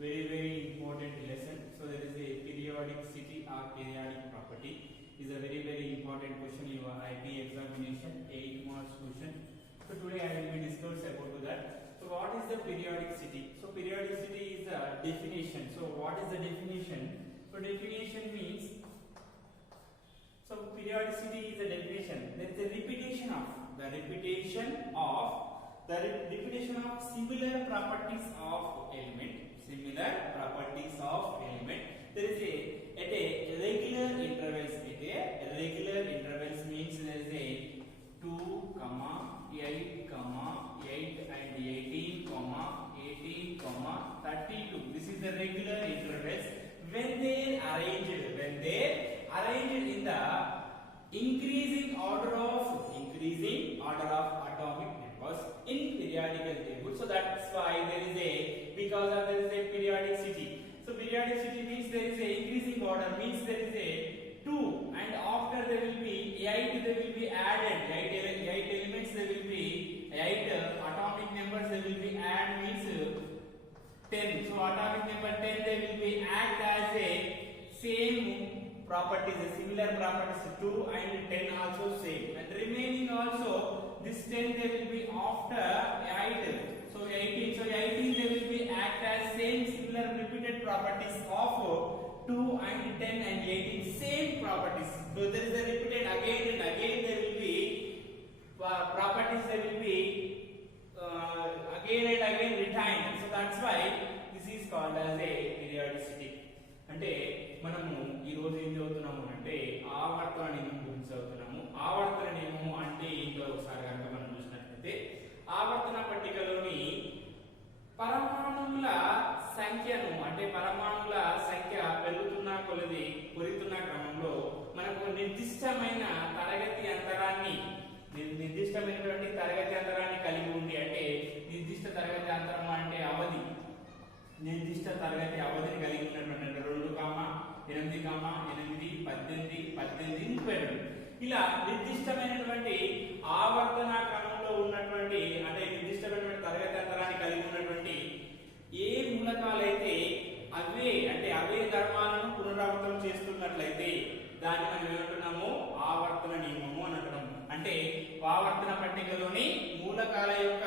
very important lesson. So there is a periodicity or periodic property is a very important question in your IB examination, 8 marks question. So today I will be discuss about that. So what is the periodicity? So periodicity is a definition. So what is the definition? So definition means, so periodicity is a definition. There is a repetition of similar properties of element. There is at a regular intervals. Regular intervals means there is a 2, 8, 8 and 18, 18, 32. This is the regular intervals when they arranged in the increasing order of atomic numbers in periodical table. So that's why there is a periodicity. So periodicity means there is a increasing order, means there is a 2, and after there will be 8, there will be added 8 elements, there will be 8 atomic numbers, there will be add means 10. So atomic number 10 they will be act as a same properties, similar properties 2 and 10 also same, and remaining also this 10 they will be after 8. So 18 they will be act as same similar repeated properties of 2 and 10 and 18 same properties. So there is a repeated again and again there will be properties, there will be again and again retained. So that's why this is called as a periodicity. అంటే మనము ఈ రోజు ఏం చదువుతున్నాము అంటే ఆవర్తన నియమం గురించి చదువుతున్నాము. ఆవర్తన నియమం అంటే ఏంటో ఒకసారి కనుక మనం చూసినట్లయితే, ఆవర్తన పట్టికలోని పరమాణువుల సంఖ్యను అంటే పరమాణువుల సంఖ్య పెరుగుతున్న కొలది పెరుగుతున్న క్రమంలో మనకు నిర్దిష్టమైన తరగతి అంతరాన్ని కలిగి ఉంది. అంటే నిర్దిష్ట తరగతి అంతరం అంటే అవధి, నిర్దిష్ట తరగతి అవధిని కలిగి ఉన్నటువంటి 2, 8, 8, 18, 32 ఇలా నిర్దిష్టమైనటువంటి ఆవర్తన క్రమంలో ఉన్నటువంటి అంటే నిర్దిష్టమైనటువంటి తరగతి అంతరాన్ని కలిగి ఉన్నటువంటి ఏ మూలకాలైతే అవే ధర్మాలను పునరావృతం చేస్తున్నట్లయితే దాన్ని మనం ఏమంటున్నాము, ఆవర్తన నియమము అని అంటున్నాము. అంటే ఆవర్తన పట్టికలోని మూలకాల యొక్క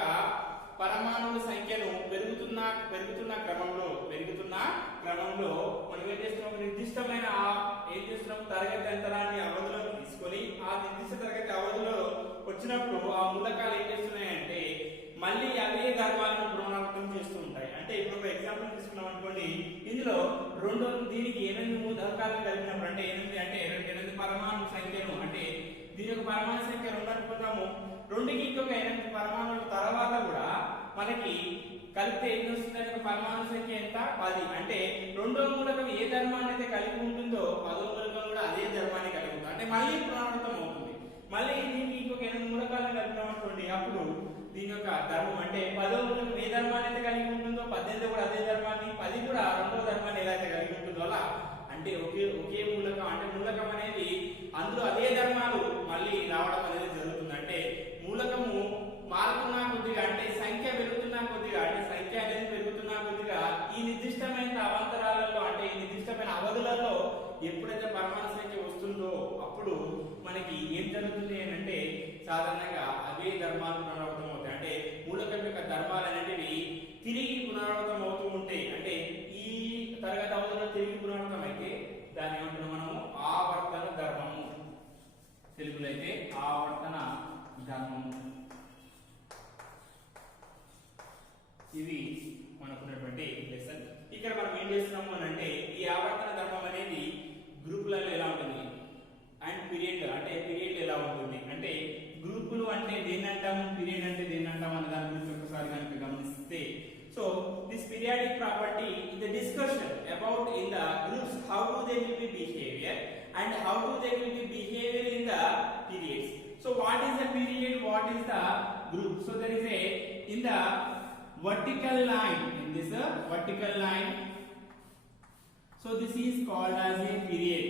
పరమాణువుల సంఖ్యను పెరుగుతున్న క్రమంలో మనం ఏం చేస్తున్నాం, నిర్దిష్టమైన తరగతి అంతరాన్ని అవధిలోకి తీసుకొని ఆ నిర్దిష్ట తరగతి అవధిలో వచ్చినప్పుడు ఆ మూలకాలు ఏం చేస్తున్నాయంటే మళ్ళీ అవే ధర్మాలను పునరావృతం చేస్తూ ఉంటాయి. అంటే ఇప్పుడు ఒక ఎగ్జాంపుల్ తీసుకున్నాం అనుకోండి, ఇందులో దీనికి 8 మూలకాలను కలిపినప్పుడు అంటే 8 పరమాణు సంఖ్యను, అంటే దీని యొక్క పరమాణు సంఖ్య 2 అనుకుందాము. 2కి ఇంకొక 8 పరమాణుల తర్వాత కూడా మనకి కలిపితే ఎన్ని వస్తుంది, పరమాణు సంఖ్య ఎంత, 10. అంటే 2వ మూలకం ఏ ధర్మాన్ని అయితే కలిగి ఉంటుందో 10వ మూలకం కూడా అదే ధర్మాన్ని కలిగి ఉంటుంది. అంటే మళ్ళీ పునరావృతం అవుతుంది. మళ్ళీ దీనికి ఇంకొక 8 మూలకాలను కలిపినాం అనుకోండి, అప్పుడు దీని యొక్క ధర్మం అంటే 10వ మూలకం ఏ ధర్మాన్ని అయితే కలిగి ఉంటుందో 18 కూడా అదే ధర్మాన్ని, 10 కూడా 2వ ధర్మాన్ని ఎలా అయితే కలిగి ఉంటుందో అలా. అంటే ఒకే మూలకం అంటే మూలకం అనేది అందులో అదే ధర్మాలు మళ్ళీ రావడం అనేది జరుగుతుంది. అంటే మూలకము మారుతున్న కొద్దిగా అంటే సంఖ్య పెరుగుతున్న కొద్దిగా అంటే సంఖ్య అనేది పెరుగుతున్న కొద్దిగా ఈ నిర్దిష్టమైన అవాంతరాలలో అంటే ఈ నిర్దిష్టమైన అవధులలో ఎప్పుడైతే పరమాణు సంఖ్య వస్తుందో అప్పుడు మనకి ఏం జరుగుతుంది అని అంటే సాధారణంగా అవే ధర్మాలు పునరావృతం అవుతాయి. అంటే మూలకం యొక్క ధర్మాలు అనేటివి తిరిగి పునరావృతం అవుతూ ఉంటాయి. అంటే ఈ తరగతి అవధిలో తిరిగి పునరావృతం అయితే దాన్ని ఏమంటున్నాం మనము, ఆవర్తన ధర్మము. తెలుగులో అయితే ఆవర్తన ధర్మము. ఇది మనకున్నటువంటి లెసన్. ఇక్కడ మనం ఏం చేస్తున్నాము అని అంటే ఈ ఆవర్తన ధర్మం అనేది గ్రూపులలో ఎలా ఉంటుంది అండ్ పీరియడ్ అంటే పీరియడ్ ఎలా ఉంటుంది, అంటే గ్రూపులు అంటే దేన్ని అంటాము, పీరియడ్ అంటే దేన్ని అంటాము అనే దాని గురించి ఒకసారి కనుక గమనిస్తే, so this periodic property in the discussion about in the groups how do they will be behaviour and how do they will be behaviour in the periods. So what is the period, what is the group? So there is a in the vertical line, in this vertical line, so this is called as a period.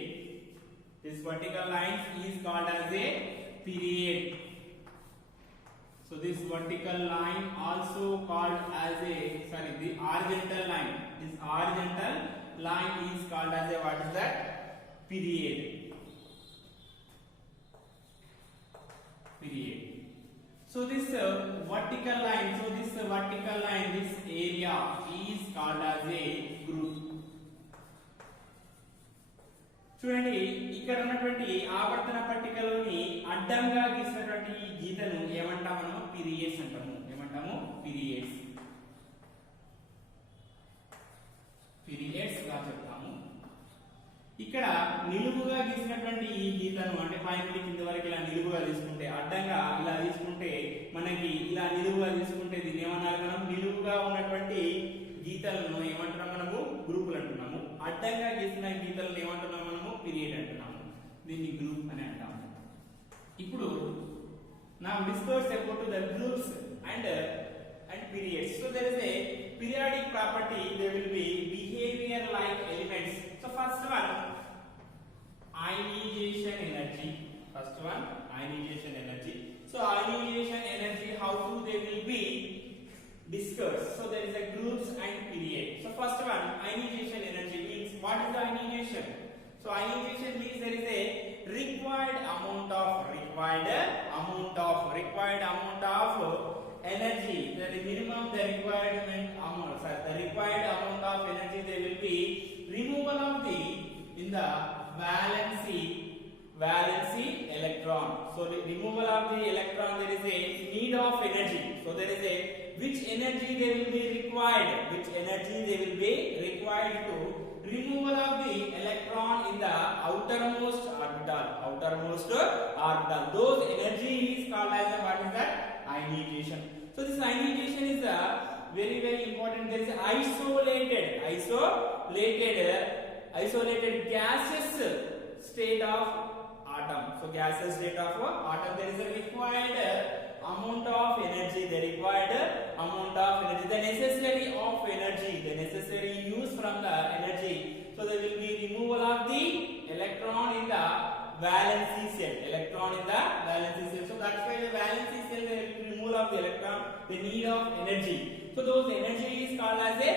This vertical line is called as a period. So So this vertical line also called as a, sorry, the horizontal line. This horizontal line is called as a, what is that? Period. Period. So this vertical line, this area is called as a group. చూడండి, ఇక్కడ ఉన్నటువంటి ఆవర్తన పట్టికలోని అడ్డంగా గీసినటువంటి ఈ గీతను ఏమంటాం మనం? Periods అంటాము. ఏమంటాము? పీరియడ్స్. పీరియడ్స్ గా చెప్తాము. ఇక్కడ నిలువుగా గీసినటువంటి ఈ గీతను, అంటే పై నుండి కింద వరకు ఇలా నిలువుగా తీసుకుంటే, అడ్డంగా ఇలా తీసుకుంటే, మనకి ఇలా నిలువుగా తీసుకుంటే దీన్ని ఏమన్నారు మనం? నిలువుగా ఉన్నటువంటి గీతలను ఏమంటున్నాం మనము? గ్రూపులు అంటున్నాము. అడ్డంగా గీసిన గీతలను ఏమంటున్నాం మనము? పీరియడ్ అంటున్నాము. దీన్ని గ్రూప్ అని అంటాము. ఇప్పుడు now discuss about the groups and periods. So there is a periodic property, there will be behavior like elements. So first one, ionization energy. First one, ionization energy. So ionization energy, how do they will be discussed? So there is a groups and period. So first one, ionization energy means, what is the ionization? So ionization means there is a required amount of energy. The minimum the required amount of energy, there will be removal of the in the valency electron. So the removal of the electron, there is a need of energy. So there is a which energy they will be required to removal of the electron in the outermost orbital. Those energy is called as what is that? Ionization. So this ionization is a very important. There is a isolated gaseous state of atom. So gaseous state of atom, there is a required amount of energy. The necessary of energy, the necessary use from the energy. So there will be removal of the electron in the valency cell. So that's why the valency cell, there will be removal of the electron, the need of energy. So those energy is called as a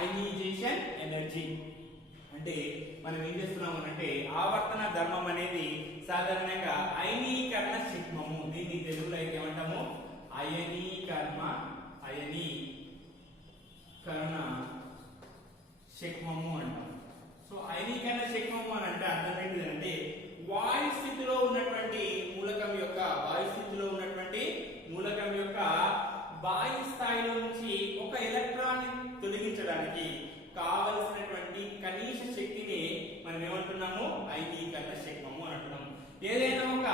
ionization energy. అంటే మనం ఏం చేస్తున్నాము అంటే, ఆవర్తన ధర్మం అనేది సాధారణంగా అయనీకరణ శిఖమము. దీన్ని తెలుగులో అయితే ఏమంటాము? అయనీకరణ శిఖమము అంటాం. సో అయనీకరణ శిఖమము అని అంటే అర్థం ఏంటిదంటే, వాయు స్థితిలో ఉన్నటువంటి మూలకం యొక్క బాహ్య స్థాయిలో నుంచి ఒక ఎలక్ట్రాన్ తొలగించడానికి కావలసినటువంటి కనీస శక్తిని మనం ఏమంటున్నాము? అయనీకరణ శిఖమము అని అంటున్నాము. ఏదైనా ఒక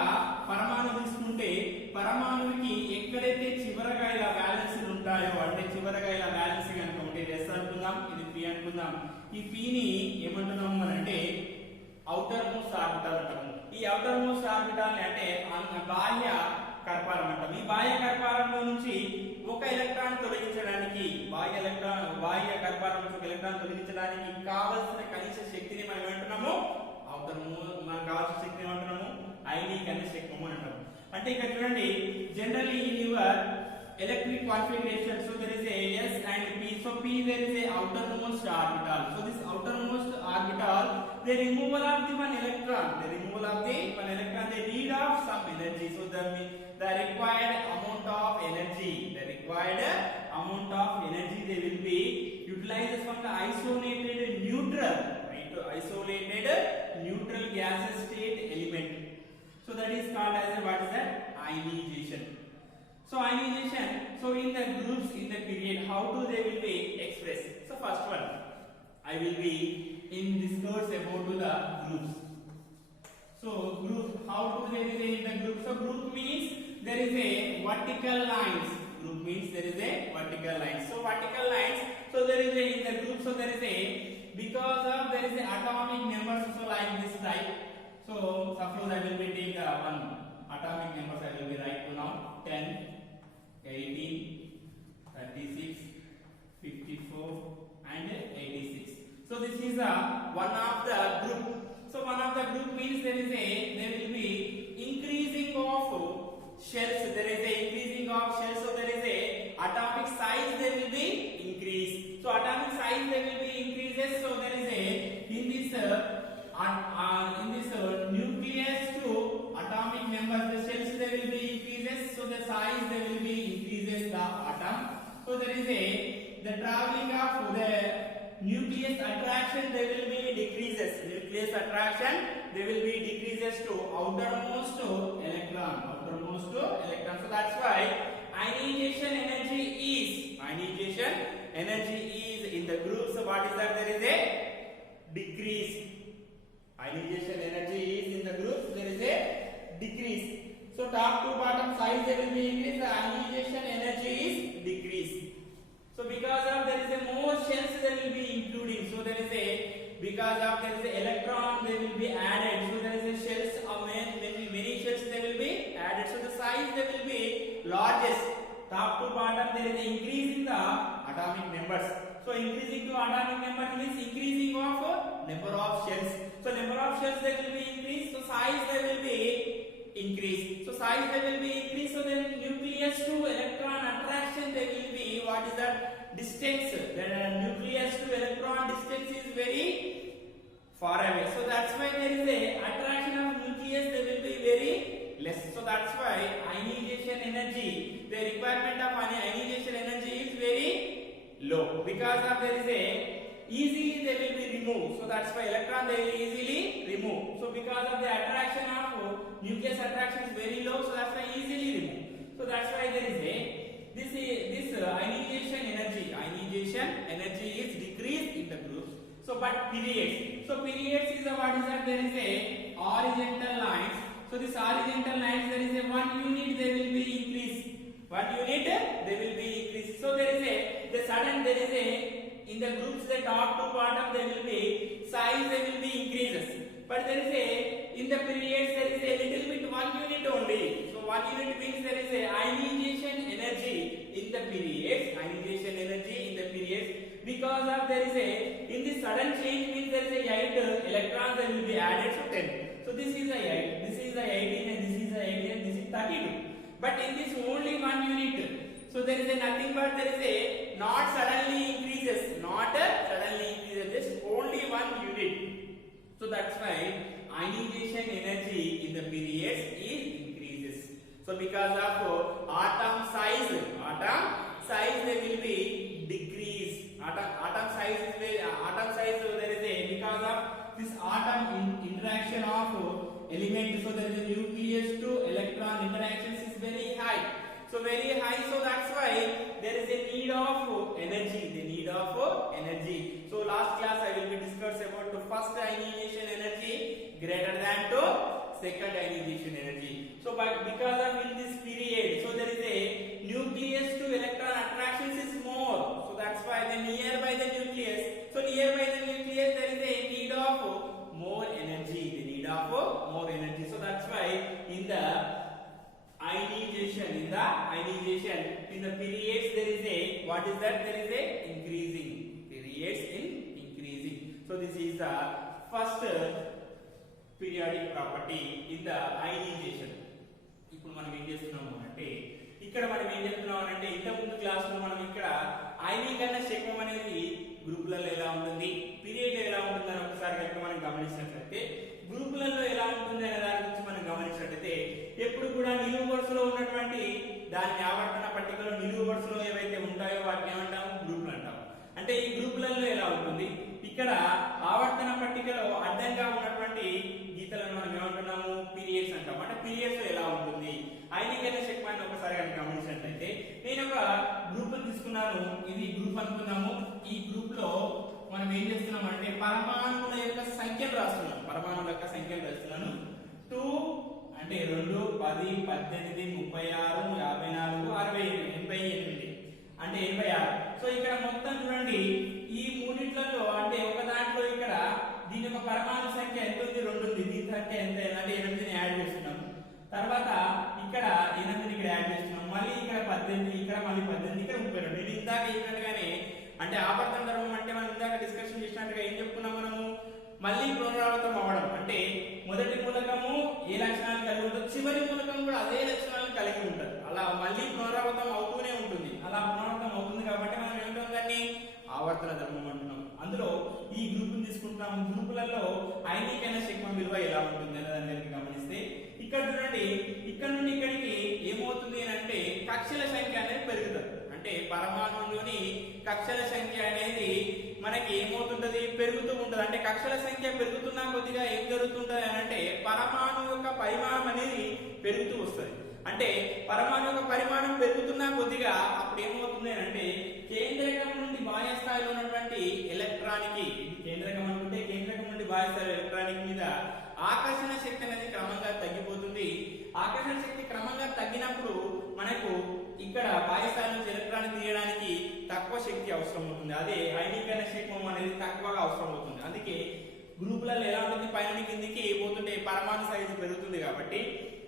పరమాణు తీసుకుంటే, పరమాణువుకి ఎక్కడైతే చివరగా ఇలా వ్యాలెన్సీలు ఉంటాయో, అంటే చివరగా ఇలా వ్యాలెన్సీ కనుక ఉంటే, ఎస్ అనుకుందాం, ఇది పి అనుకుందాం. ఈ పిని ఏమంటున్నాము అని అంటే ఔటర్ మోస్ట్ ఆర్బిటాల్ అంటాము. ఈ ఔటర్ మోస్ట్ ఆర్బిటాల్ అంటే బాహ్య కర్పారం అంటాం. ఈ బాహ్య కర్పారంలో నుంచి ఒక ఎలక్ట్రాన్ తొలగించడానికి, బాహ్య కర్పారం నుంచి ఒక ఎలక్ట్రాన్ తొలగించడానికి కావలసిన కనీస శక్తిని మనం ఏమంటున్నాము? మనకు కావాల్సిన శక్తిని ఏమంటున్నాము? అయనీకరణ శిఖమము అంటాము. అంటే ఇక్కడ చూడండి, generally in your electric configuration, so there is a S and P. So P, there is a outermost orbital. So this outermost orbital, the removal of the one electron, they need of some energy. So the required amount of energy, they will be utilized from the isolated neutral, right? Isolated neutral gaseous state element. So that is called as what is that? Ionization. So ionization, so in the groups in the period, how do they will be expressed? So first one, I will be in discourse about the groups. So group, how do they will be in the group? So group means there is a vertical lines. Group means there is a vertical lines. So vertical lines, so there is a in the group, so there is a, because of there is a atomic numbers, so like this type. So suppose I will be taking one atomic numbers, I will be write to now 10, 18, 36, 54 and 86. So this is one of the group. So one of the group means there will be increasing of shells, there is a increasing of shells, so there is a atomic size they will be increase. So atomic size they will be increases, so there is a in this nucleus to atomic numbers, the shells they will be increases, so the size they will be increases the atom. So there is a the traveling of the nucleus attraction they will be decreases. Nucleus attraction they will be decreases to outermost electron. So that's why ionization energy is in the groups. What is that? There is a decrease. Ionization energy is in the groups. There is a decrease. So top to bottom size they will be increased. The ionization energy is decreased. So because of there is a more shells they will be including. So there is a because of there is a electron they will be added. So there is a shells of many shells they will be added. So the size they will be largest. Top to bottom there is an increase in the atomic numbers. So increasing to atomic number means increasing of number of shells. So number of shells they will be increased. So size they will be increased. So size they will be increased. So then nucleus to electron attraction they will be, what is that? Distance. The nucleus to electron distance is very far away. So that's why there is a attraction of nucleus they will be very less. So that's why ionization energy, the requirement of ionization energy is very low. Because of there is a easily they will be removed. So that's why electron they will easily remove. So because of the attraction of nucleus attraction is very low, so that's why easily removed. So that's why there is a this ionization energy is decreased in the groups. So but periods. So periods is what is that? There is a horizontal lines. So this horizontal lines there is a 1 unit they will be increased. 1 unit they will be increased. So there is a the sudden there is a in the groups the top to bottom they will be size they will be increases. But there is a in the periods there is a little bit 1 unit only. So 1 unit means there is a ionization energy in the periods. Ionization energy in the periods because of there is a in this sudden change means there is a 8 electrons that will be added to 10. So this is a 8, this is a 18 and this is a 18 and this is 32. But in this only 1 unit. So there is a nothing but there is a not suddenly increases, just only 1 unit. So that's why ionization energy in the periods is increases. So because of atom size they will be decreased. Atom size there is a because of this atom interaction of element. So there is a nucleus to electron interactions is very high. So very high. So that's why there is a need of energy. So last class I will be discuss about the first ionization energy greater than to second ionization energy. So but because of in this period, so there is a nucleus to electron attractions is more. So that's why the nearby the nucleus. So nearby the nucleus there is a need of more energy. So that's why in the ionization in the periods there is a what is that? There is a increasing. Periods in increasing. So this is the first periodic property in the ionization. ఇప్పుడు మనం ఏం చేస్తున్నాము అంటే ఇక్కడ మనం ఏం చెప్తున్నాము అంటే ఇంత ముందు క్లాస్ లో మనం ఇక్కడ ఐనీకరణ శకం అనేది గ్రూపులలో ఎలా ఉంటుంది, పీరియడ్ ఎలా ఉంటుంది అని ఒకసారి కనుక మనం గమనించినట్లయితే గ్రూపులలో ఎలా ఉంటుంది అనే దాని గురించి మనం గమనించినట్లయితే ఎప్పుడు కూడా నిలువు వరుసలో ఉన్నటువంటి దాని ఆవర్తన పట్టికలో నిలువు వరుసలో ఏవైతే ఉంటాయో వాటిని ఏమంటాము? గ్రూపులు అంటాము. అంటే ఈ గ్రూపులలో ఎలా ఉంటుంది, ఇక్కడ ఆవర్తన పట్టికలో అడ్డంగా ఉన్నటువంటి గీతలను మనం ఏమంటున్నాము? పీరియడ్స్ అంటాము. అంటే పీరియడ్స్ లో ఎలా ఉంటుంది ఐనీకరణ శకమాన్ని ఒకసారి కనుక గమనించినట్లయితే నేను ఒక గ్రూప్ తీసుకున్నాను. ఇది గ్రూప్ అనుకున్నాము. ఈ గ్రూప్ లో మనం ఏం చేస్తున్నాం అంటే పరమాణువుల యొక్క సంఖ్యను రాస్తున్నాం. 2 అంటే 2 10 18 36 54 68 అంటే 86. సో ఇక్కడ మొత్తం చూడండి ఈ మూడిట్లలో అంటే ఒక దాంట్లో ఇక్కడ దీని యొక్క పరమాణు సంఖ్య ఎంత ఉంది? 2 ఉంది. దీని సంఖ్య ఎంత అంటే 8ని యాడ్ చేస్తున్నాం. తర్వాత ఇక్కడ 8ని ఇక్కడ యాడ్ చేస్తున్నాం. మళ్ళీ ఇక్కడ 18, ఇక్కడ మళ్ళీ 18, ఇక్కడ 32. నేను ఇందాక చెప్పినట్టుగానే అంటే ఆవర్తన ధర్మం అంటే మనం ఇందాక డిస్కషన్ చేసినట్టుగా ఏం చెప్పుకున్నాం మనము? మళ్ళీ పునరావృతం అవ్వడం. అంటే మొదటి మూలకము ఏ లక్షణాలు కలిగి ఉందో చివరి మూలకం కూడా అదే లక్షణాలు కలిగి ఉంటుంది. అలా మళ్ళీ పునరావృతం అవుతూనే ఉంటుంది. అలా పునరావృతం అవుతుంది కాబట్టి మనం ఏమంటాం దాన్ని ఆవర్తన ధర్మం అంటున్నాం. అందులో ఈ గ్రూప్ తీసుకుంటున్నాం. గ్రూపులలో ఐనికైన శక్మం విలువ ఎలా ఉంటుంది అనే దాన్ని గమనిస్తే ఇక్కడ చూడండి, ఇక్కడ నుండి ఇక్కడికి ఏమవుతుంది అని అంటే కక్షల సంఖ్య అనేది పెరుగుతుంది. అంటే పరమాణువులోని కక్షల సంఖ్య అనేది మనకి ఏమవుతుంటది, పెరుగుతూ ఉంటది. అంటే కక్షల సంఖ్య పెరుగుతున్నా కొద్దిగా ఏం జరుగుతుంటది అని అంటే పరమాణు యొక్క పరిమాణం అనేది పెరుగుతూ వస్తుంది. అంటే పరమాణు యొక్క పరిమాణం పెరుగుతున్నా కొద్దిగా అప్పుడు ఏమవుతుంది అని అంటే కేంద్రకం నుండి బాహ్య స్థాయిలో ఉన్నటువంటి ఎలక్ట్రానికి, కేంద్రకం అనుకుంటే కేంద్రకం నుండి బాహ్య స్థాయి ఎలక్ట్రానిక్ మీద ఆకర్షణ శక్తి అనేది క్రమంగా తగ్గిపోతుంది. ఆకర్షణ శక్తి క్రమంగా తగ్గినప్పుడు మనకు ఇక్కడ బాహ్య స్థాయి నుంచి ఎలక్ట్రాన్ తీయడానికి తక్కువ శక్తి అవసరం అవుతుంది. అదే ఐనికైన శక్మం అనేది తక్కువగా అవసరం అవుతుంది. అందుకే గ్రూపులలో ఎలా ఉంటుంది, పైన కిందికి పోతుంటే పరమాణు సైజు పెరుగుతుంది కాబట్టి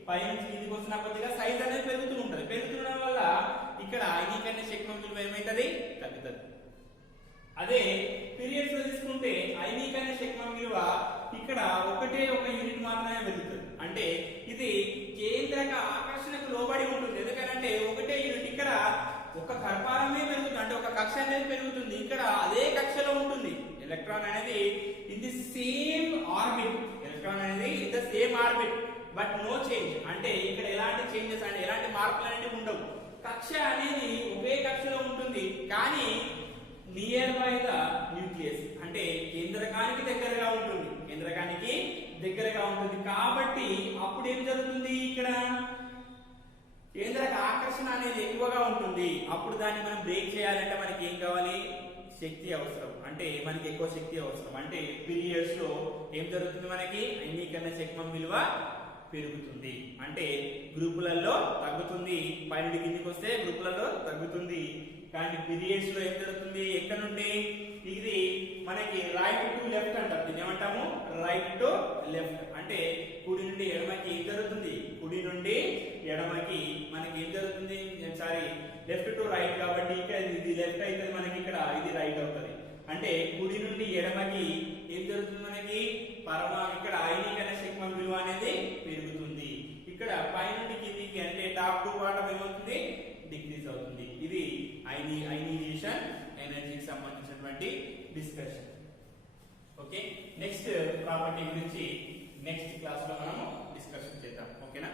పై నుంచి కిందికి వస్తున్న కొద్దిగా సైజ్ అనేది పెరుగుతూ ఉంటుంది. పెరుగుతుండడం వల్ల ఇక్కడ ఐనికైన శక్మం విలువ ఏమైతుంది, తగ్గుతుంది. అదే పీరియడ్స్ లో తీసుకుంటే ఐనికైన శక్మం విలువ ఇక్కడ ఒకటే ఒక యూనిట్ మాత్రమే పెరుగుతుంది. అంటే ఇది కేంద్రక ఆకర్షణకు లోబడి ఉంటుంది. ఎందుకంటే ఒకటే యూనిట్, ఇక్కడ ఒక కర్పారమే పెరుగుతుంది. అంటే ఒక కక్ష అనేది పెరుగుతుంది. ఇక్కడ అదే కక్షలో ఉంటుంది ఎలక్ట్రాన్ అనేది in the same orbit. Electron అనేది in the same orbit but no change. అంటే ఇక్కడ ఎలాంటి చేంజెస్ అంటే ఎలాంటి మార్పులు అనేవి ఉండవు. కక్ష అనేది ఒకే కక్షలో ఉంటుంది కానీ నియర్ బై ద న్యూక్లియస్, అంటే కేంద్రకానికి దగ్గరగా ఉంటుంది. కేంద్రకానికి దగ్గరగా ఉంటుంది కాబట్టి అప్పుడు ఏం జరుగుతుంది, ఇక్కడ కేంద్రక ఆకర్షణ అనేది ఎక్కువగా ఉంటుంది. అప్పుడు దాన్ని మనం బ్రేక్ చేయాలంటే మనకి ఏం కావాలి, శక్తి అవసరం. అంటే మనకి ఎక్కువ శక్తి అవసరం. అంటే పీరియడ్స్ లో ఏం జరుగుతుంది, మనకి ఐనికైన శక్మం విలువ పెరుగుతుంది. అంటే గ్రూపులలో తగ్గుతుంది. పైన కిందికి వస్తే గ్రూపులలో తగ్గుతుంది. కానీ పీరియడ్స్ లో ఏం జరుగుతుంది, ఎక్కడ నుండి ఇది మనకి రైట్ టు లెఫ్ట్ అంటారు. దీన్ని ఏమంటాము, రైట్ టు లెఫ్ట్. అంటే కుడి నుండి ఎడమకి ఏం జరుగుతుంది, కుడి నుండి ఎడమకి మనకి ఏం జరుగుతుంది, సారీ లెఫ్ట్ టు రైట్ కాబట్టి ఇక్కడ ఇది లెఫ్ట్ అయితే మనకి ఇక్కడ ఇది రైట్ అవుతుంది. అంటే కుడి నుండి ఎడమకి ఏం జరుగుతుంది, మనకి ఇక్కడ ఐనికైన శక్మం విలువ అనేది పెరుగుతుంది. ఇక్కడ పై నుండి కిందికి అంటే టాప్ టు బాటం ఏమవుతుంది, డిక్రీజ్ అవుతుంది. ఇది అయనైజేషన్ ఎనర్జీకి సంబంధించినటువంటి డిస్కషన్. ఓకే, నెక్స్ట్ ప్రాపర్టీ గురించి నెక్స్ట్ క్లాస్ లో మనము డిస్కషన్ చేద్దాం. ఓకేనా.